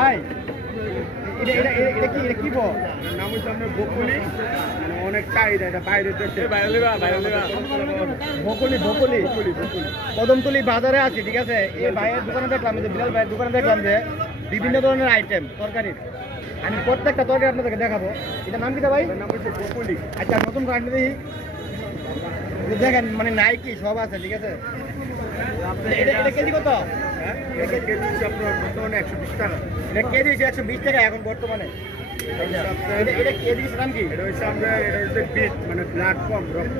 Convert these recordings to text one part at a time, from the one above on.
ভাই এটা কি নাম হচ্ছে আপনার বকুলি, মানে অনেক চাহিদা, এটা বাইরে দেশে বকুলি কদমতলি বাজারে আছে, ঠিক আছে। এই ভাইয়ের দোকানে দেখলাম, যে বিলাল ভাইয়ের দোকানে দেখলাম যে বিভিন্ন ধরনের আইটেম তরকারির। আমি প্রত্যেকটা তরকারি আপনাদেরকে দেখাবো। এটার নাম কি ভাই? নাম হচ্ছে বকুলি। আচ্ছা, নতুন কারণে দেখি দেখেন, মানে নাইকি সব আছে, ঠিক আছে। এটা কেজি কত? এটা কেজি হচ্ছে আপনার বর্তমানে 120 টাকা। এটা কেজি হচ্ছে 120 টাকা এখন বর্তমানে। এটা কেজি নাম কি? এটা হচ্ছে বিট, মানে ব্লাড কম, রক্ত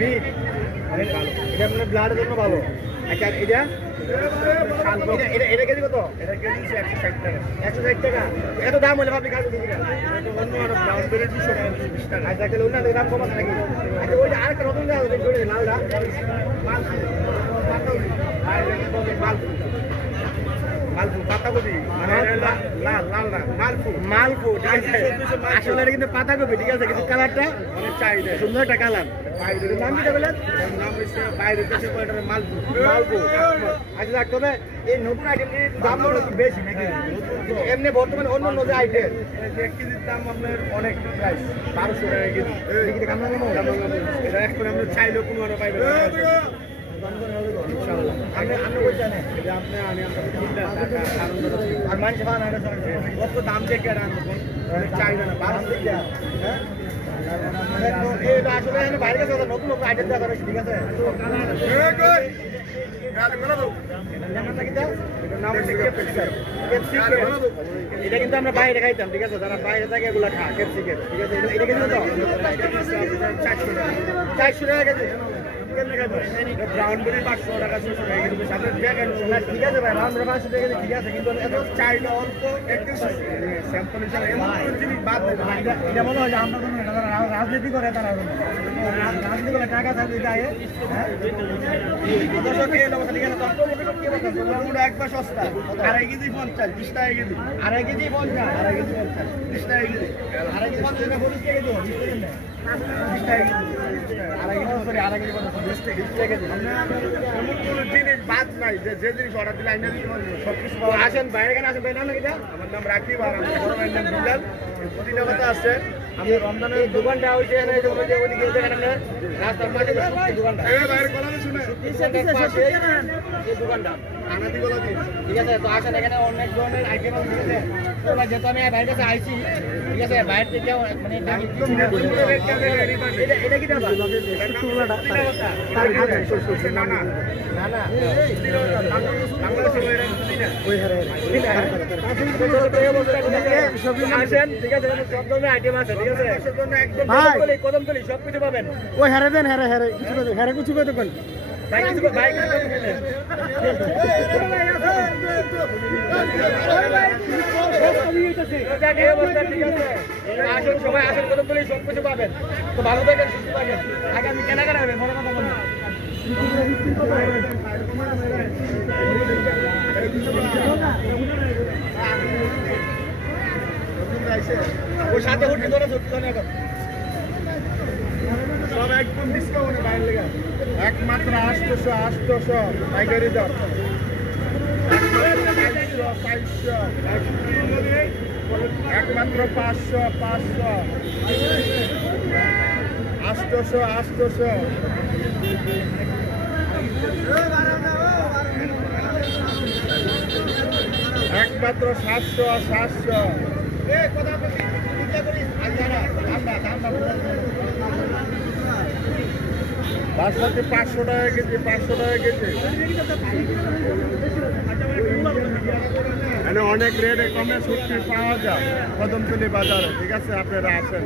বিট, এটা আপনার ব্লাডের জন্য ভালো। আচ্ছা, এটা কেজি কত? এটা কেজি হচ্ছে 160 টাকা। 160 টাকা। এত দাম হলে আপনি কাজ দিচ্ছি না? অন্য আরো ব্রাউন বেরি 220 টাকা। আচ্ছা, তাহলে অন্যান্য দাম কম আছে নাকি? আচ্ছা, ওইটা আরেকটা নতুন দাম আছে, লালটা মালফু পাতাকপি, মানে মালপু, ঠিক আছে। আসলে এটা কিন্তু পাতাকপি, ঠিক আছে, কিন্তু কালারটা অনেক চাহিদা, সুন্দর একটা কালার। নাম কি বলেন? নাম হচ্ছে বাইরে দেশে মালফু। আচ্ছা, রাখতে হবে। এই নতুন আইটেমটির দাম একটু বেশি নাকি? এমনি বর্তমানে অন্য অন্য যে আইটেম, 1 কেজির দাম আপনার অনেক প্রাইস, 1200 টাকা কেজি। এটা এখন আমরা চাইলেও কোনো আরো পাইবেন না। আর মানুষ কত দাম দেখে চাইবে না, 1200 আসলে বাইরে গেছে নতুন নতুন আইটেম দেখা যাচ্ছে, ঠিক আছে। এটা কিন্তু আমরা বাইরে খাইতাম, ঠিক আছে, যারা বাইরে থাকে এগুলো খা ক্যাপসিকাম, ঠিক আছে। এটা কিন্তু 400 টাকা কেজি। ব্রাউন বেরি 500 টাকা, 600 টাকা কেজি। সাথে দেখেন ঠিক আছে ভাই, আমরা 500 টাকা কেজি, ঠিক আছে, কিন্তু এত চাইলে অল্প একটু স্যাম্পল হিসাবে এমন কোনো জিনিস বাদ দেবে না। এটা মনে হয় যে আমরা কোনো রাজনীতি করে, তারা রাজনীতি করে টাকা থাকবে গায়ে। একবার সস্তা, 2.5 কেজি 50, 20 টাকা কেজি। 2.5 কেজি 50, 20 টাকা কেজি। 2.5 কেজি 50, এটা 40 টাকা কেজি, 20 টাকা কেজি। 2.5 কেজি, সরি, 2.5 কেজি 20 টাকা কেজি। এমন কোনো জিনিস বাদ নাই যে জিনিস অর্ডার দিলে আইনা দিতে পারবো, সবকিছু তো আসেন বাইরে, কেন আসেন বাইরে, নাম নাকি? আমার নাম রাকিব, আর আমার বড় ভাইয়ের নাম বিলাল। প্রতিটা কথা আছে। আমি রমজানের দোকানটা হইছে না, ওদিকে দেখেন আপনি রাস্তার পাশে দোকানটা, বাইরে কথা শুনে এই দোকানটা, আনাদি বলা দিন। ঠিক আছে। তো আসেন, এখানে অনেক ধরনের আইটেম আছে, ঠিক আছে। তো যেহেতু আমি বাইরের কাছে আইছি, ঠিক আছে, বাইরে থেকে মানে এটা কি দাদা? না না, আসেন, ঠিক আছে, সব ধরনের আইটেম আছে, ঠিক আছে। কদমতলি সবকিছু পাবেন। ওই হারে দেন, হারে কিছু করে দেবেন। ভাই কিছু ভাই আসুন, সবাই আসুন, কদমতলি সবকিছু পাবেন। তো ভালো থাকেন, সুস্থ থাকেন, আগামী কেনাকাটা হবে, বড় কথা বলুন। ওই সাথে উঠে ধরে এখন সব একদম ডিসকাউন্টে বাইরে লেগে, একমাত্র 800 পাইকারি দাম, একমাত্র 500 800 একমাত্র 700 বাসমতি 500 টাকা কেজি, 500 টাকা কেজি। এখানে অনেক রেটে কমে সত্যি পাওয়া যায় কদমতলি বাজারে, ঠিক আছে, আপনারা আসেন।